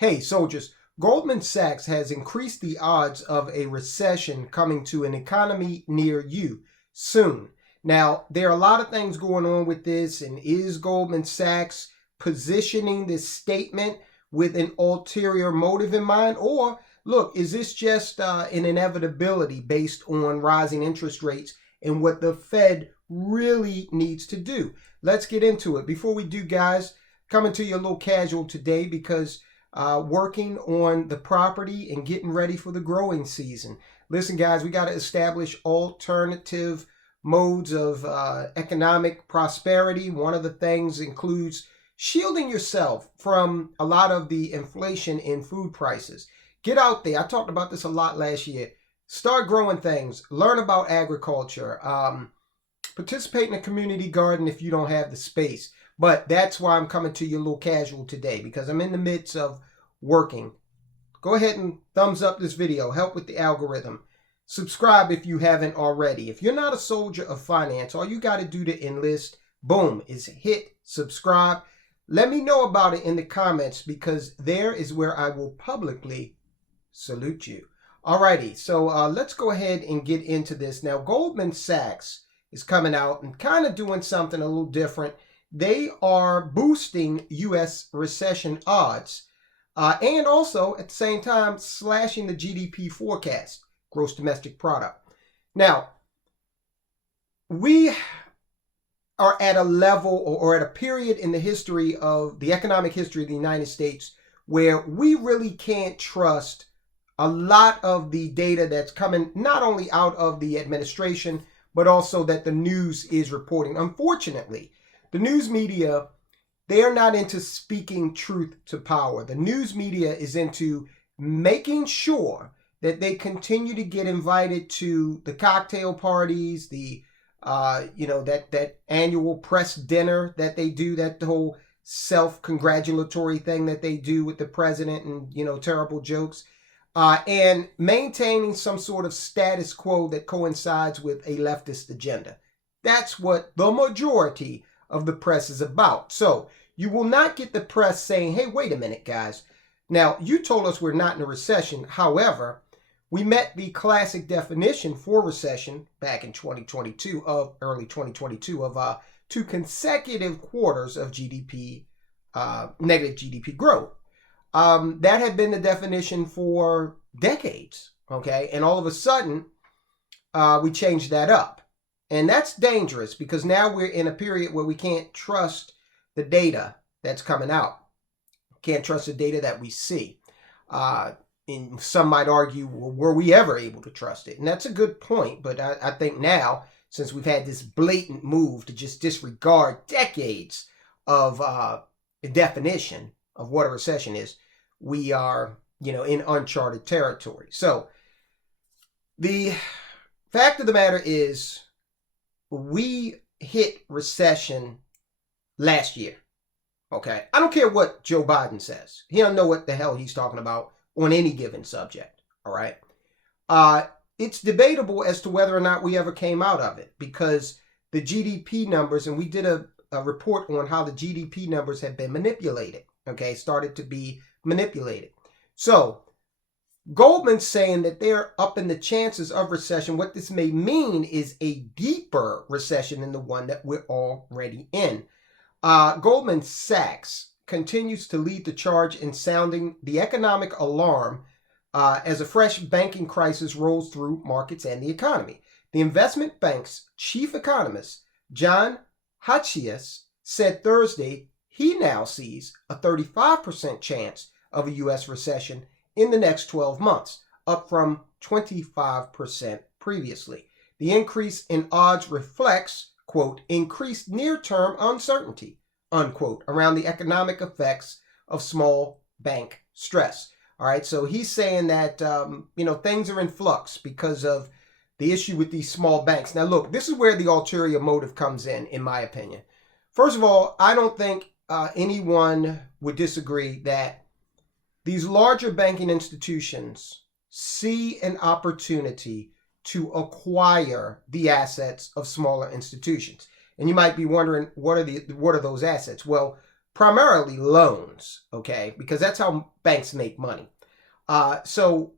Hey, soldiers, Goldman Sachs has increased the odds of a recession coming to an economy near you soon. Now, there are a lot of things going on with this, and is Goldman Sachs positioning this statement with an ulterior motive in mind? Or, look, is this just an inevitability based on rising interest rates and what the Fed really needs to do? Let's get into it. Before we do, guys, coming to you a little casual today because working on the property and getting ready for the growing season. Listen, guys, we got to establish alternative modes of economic prosperity. One of the things includes shielding yourself from a lot of the inflation in food prices. Get out there. I talked about this a lot last year. Start growing things. Learn about agriculture. Participate in a community garden if you don't have the space. But that's why I'm coming to you a little casual today, because I'm in the midst of working. Go ahead and thumbs up this video. Help with the algorithm. Subscribe if you haven't already. If you're not a soldier of finance, all you got to do to enlist, boom, is hit subscribe. Let me know about it in the comments, because there is where I will publicly salute you. Alrighty, so let's go ahead and get into this. Now, Goldman Sachs is coming out and kind of doing something a little different. They are boosting U.S. recession odds and also at the same time slashing the GDP forecast, gross domestic product. Now, we are at a level or at a period in the history of the economic history of the United States where we really can't trust a lot of the data that's coming not only out of the administration, but also that the news is reporting. Unfortunately, the news media, they are not into speaking truth to power. The news media is into making sure that they continue to get invited to the cocktail parties, the that annual press dinner that they do, that whole self-congratulatory thing that they do with the president, and terrible jokes, and maintaining some sort of status quo that coincides with a leftist agenda. That's what the majority of the press is about. So you will not get the press saying, hey, wait a minute, guys. Now, you told us we're not in a recession. However, we met the classic definition for recession back in early 2022 of 2 consecutive quarters of GDP, negative GDP growth. That had been the definition for decades, okay? And all of a sudden, we changed that up. And that's dangerous, because now we're in a period where we can't trust the data that's coming out. Can't trust the data that we see. And some might argue, well, were we ever able to trust it? And that's a good point. But I think now, since we've had this blatant move to just disregard decades of the definition of what a recession is, we are, in uncharted territory. So the fact of the matter is, we hit recession last year, okay? I don't care what Joe Biden says. He don't know what the hell he's talking about on any given subject, all right? It's debatable as to whether or not we ever came out of it, because the GDP numbers, and we did a report on how the GDP numbers have been manipulated, okay? Started to be manipulated. So Goldman's saying that they're upping the chances of recession. What this may mean is a deeper recession than the one that we're already in. Goldman Sachs continues to lead the charge in sounding the economic alarm as a fresh banking crisis rolls through markets and the economy. The investment bank's chief economist, Jan Hatzius, said Thursday he now sees a 35% chance of a U.S. recession in the next 12 months, up from 25% previously. The increase in odds reflects, quote, increased near-term uncertainty, unquote, around the economic effects of small bank stress. All right, so he's saying that, things are in flux because of the issue with these small banks. Now, look, this is where the ulterior motive comes in my opinion. First of all, I don't think anyone would disagree that these larger banking institutions see an opportunity to acquire the assets of smaller institutions. And you might be wondering, what are those assets? Well, primarily loans, okay, because that's how banks make money. So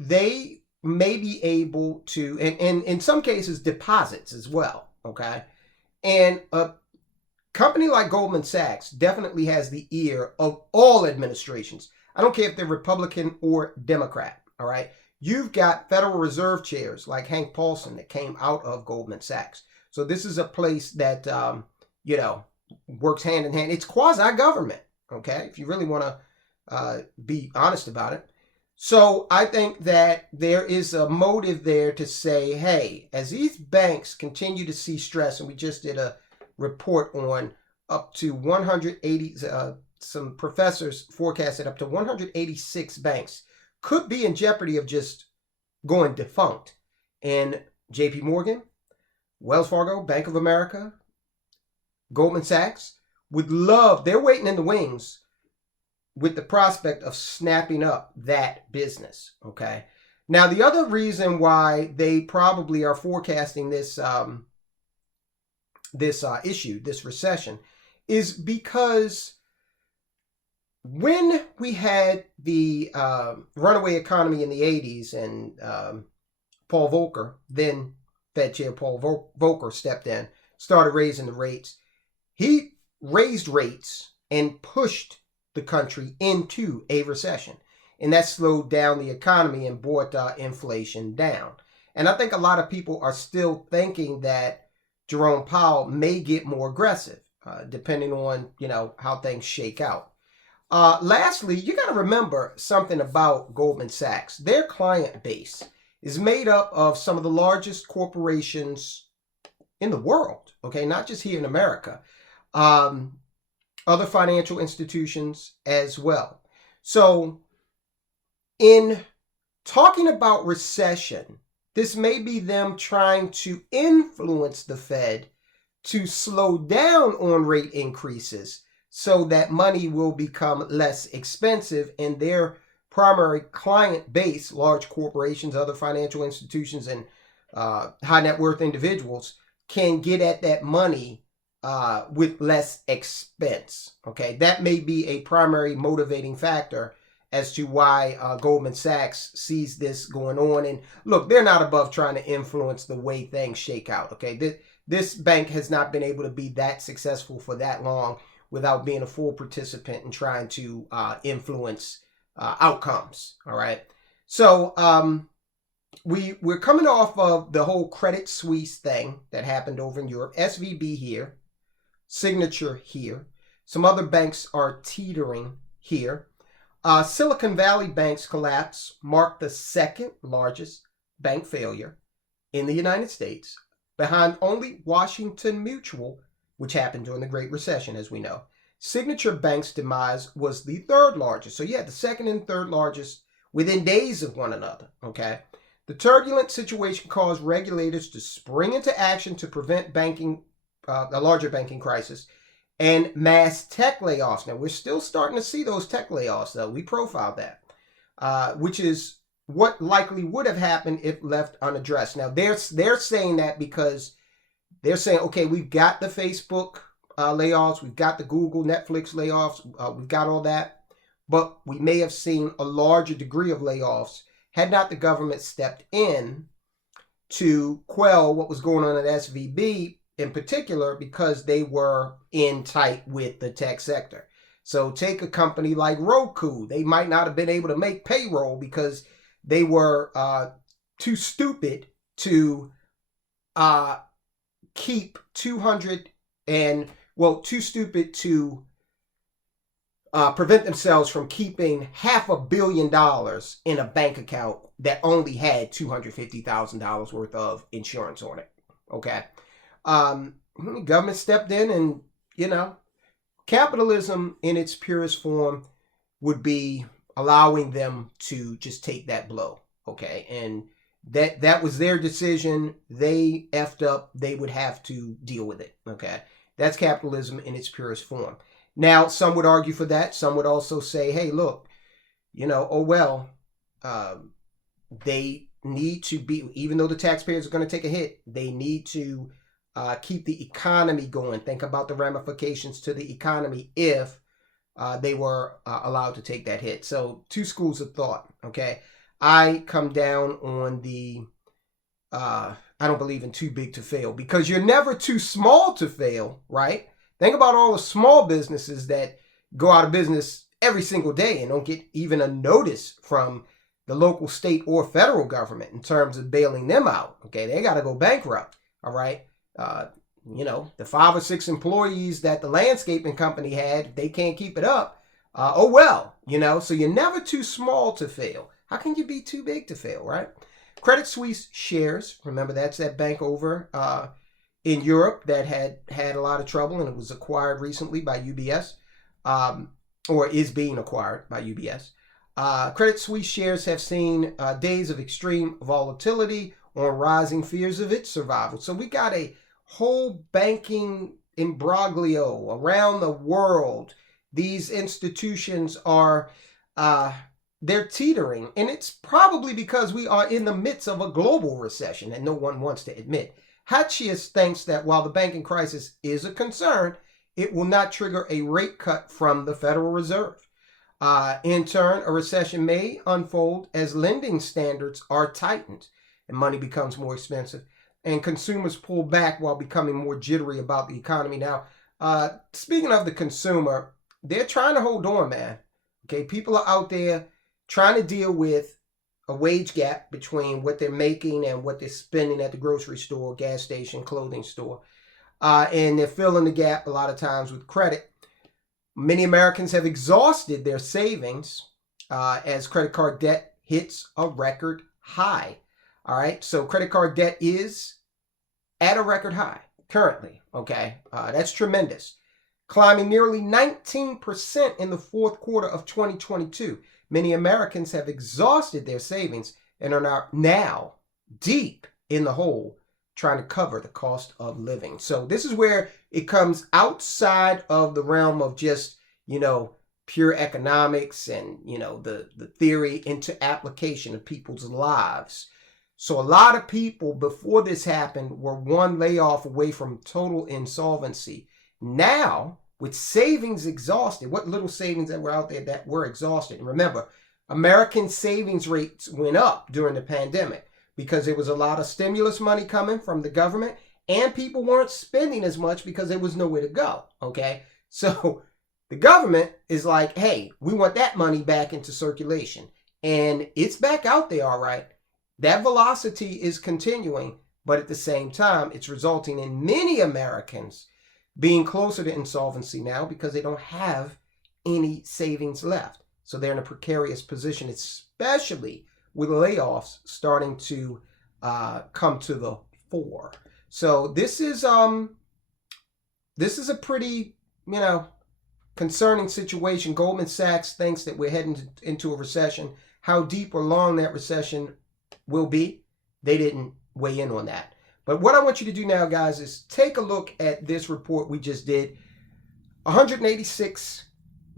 they may be able to, and in some cases, deposits as well, okay? And a company like Goldman Sachs definitely has the ear of all administrations. I don't care if they're Republican or Democrat, all right? You've got Federal Reserve chairs like Hank Paulson that came out of Goldman Sachs. So this is a place that, works hand in hand. It's quasi-government, okay, if you really want to be honest about it. So I think that there is a motive there to say, hey, as these banks continue to see stress, and we just did a report on up to 180, some professors forecasted up to 186 banks could be in jeopardy of just going defunct. And JP Morgan, Wells Fargo, Bank of America, Goldman Sachs would love, they're waiting in the wings with the prospect of snapping up that business, okay? Now, the other reason why they probably are forecasting this issue, this recession, is because when we had the runaway economy in the 80s and Paul Volcker, then Fed Chair Paul Volcker stepped in, started raising the rates. He raised rates and pushed the country into a recession. And that slowed down the economy and brought inflation down. And I think a lot of people are still thinking that Jerome Powell may get more aggressive, depending on, how things shake out. Lastly, you got to remember something about Goldman Sachs. Their client base is made up of some of the largest corporations in the world, okay, not just here in America. Other financial institutions as well. So in talking about recession, this may be them trying to influence the Fed to slow down on rate increases so that money will become less expensive and their primary client base, large corporations, other financial institutions, and high net worth individuals can get at that money with less expense. Okay, that may be a primary motivating factor as to why Goldman Sachs sees this going on. And look, they're not above trying to influence the way things shake out. Okay, this bank has not been able to be that successful for that long without being a full participant in trying to influence outcomes. All right, so we're coming off of the whole Credit Suisse thing that happened over in Europe. SVB here, Signature here. Some other banks are teetering here. Silicon Valley Bank's collapse marked the second largest bank failure in the United States, behind only Washington Mutual, which happened during the Great Recession, as we know. Signature Bank's demise was the third largest. So you had the second and third largest within days of one another, okay? The turbulent situation caused regulators to spring into action to prevent a larger banking crisis and mass tech layoffs. Now, we're still starting to see those tech layoffs, though. We profiled that, which is what likely would have happened if left unaddressed. Now, they're saying that because they're saying, okay, we've got the Facebook layoffs, we've got the Google, Netflix layoffs, we've got all that, but we may have seen a larger degree of layoffs had not the government stepped in to quell what was going on at SVB, in particular because they were in tight with the tech sector. So take a company like Roku. They might not have been able to make payroll because they were too stupid to keep too stupid to prevent themselves from keeping $500 million in a bank account that only had $250,000 worth of insurance on it. Okay. Government stepped in and, capitalism in its purest form would be allowing them to just take that blow. Okay. And that was their decision. They effed up. They would have to deal with it. Okay. That's capitalism in its purest form. Now, some would argue for that. Some would also say, hey, look, they need to be, even though the taxpayers are going to take a hit, they need to keep the economy going. Think about the ramifications to the economy if they were allowed to take that hit. So two schools of thought, okay? I come down on the, I don't believe in too big to fail, because you're never too small to fail, right? Think about all the small businesses that go out of business every single day and don't get even a notice from the local, state, or federal government in terms of bailing them out. Okay, they got to go bankrupt. All right, the 5 or 6 employees that the landscaping company had, they can't keep it up. Oh well, So you're never too small to fail. How can you be too big to fail, right? Credit Suisse shares. Remember, that's that bank over in Europe that had a lot of trouble, and it was acquired recently by UBS, or is being acquired by UBS. Credit Suisse shares have seen days of extreme volatility on rising fears of its survival. So we got a whole banking imbroglio around the world. These institutions are they're teetering, and it's probably because we are in the midst of a global recession, and no one wants to admit. Hatzius thinks that while the banking crisis is a concern, it will not trigger a rate cut from the Federal Reserve. In turn, a recession may unfold as lending standards are tightened and money becomes more expensive, and consumers pull back while becoming more jittery about the economy. Now, speaking of the consumer, they're trying to hold on, man. Okay, people are out there trying to deal with a wage gap between what they're making and what they're spending at the grocery store, gas station, clothing store. And they're filling the gap a lot of times with credit. Many Americans have exhausted their savings as credit card debt hits a record high. All right, so credit card debt is at a record high currently. Okay, that's tremendous. Climbing nearly 19% in the fourth quarter of 2022. Many Americans have exhausted their savings and are now deep in the hole trying to cover the cost of living. So this is where it comes outside of the realm of just, pure economics and, the theory into application of people's lives. So a lot of people before this happened were one layoff away from total insolvency. Now, with savings exhausted, what little savings that were out there that were exhausted. And remember, American savings rates went up during the pandemic because there was a lot of stimulus money coming from the government, and people weren't spending as much because there was nowhere to go, okay? So the government is like, hey, we want that money back into circulation. And it's back out there, all right. That velocity is continuing, but at the same time, it's resulting in many Americans being closer to insolvency now because they don't have any savings left. So they're in a precarious position, especially with layoffs starting to come to the fore. So this is a pretty, concerning situation. Goldman Sachs thinks that we're heading into a recession. How deep or long that recession will be, they didn't weigh in on that. But what I want you to do now, guys, is take a look at this report we just did. 186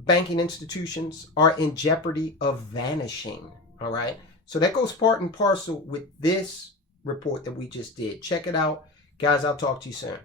banking institutions are in jeopardy of vanishing. All right. So that goes part and parcel with this report that we just did. Check it out. Guys, I'll talk to you soon.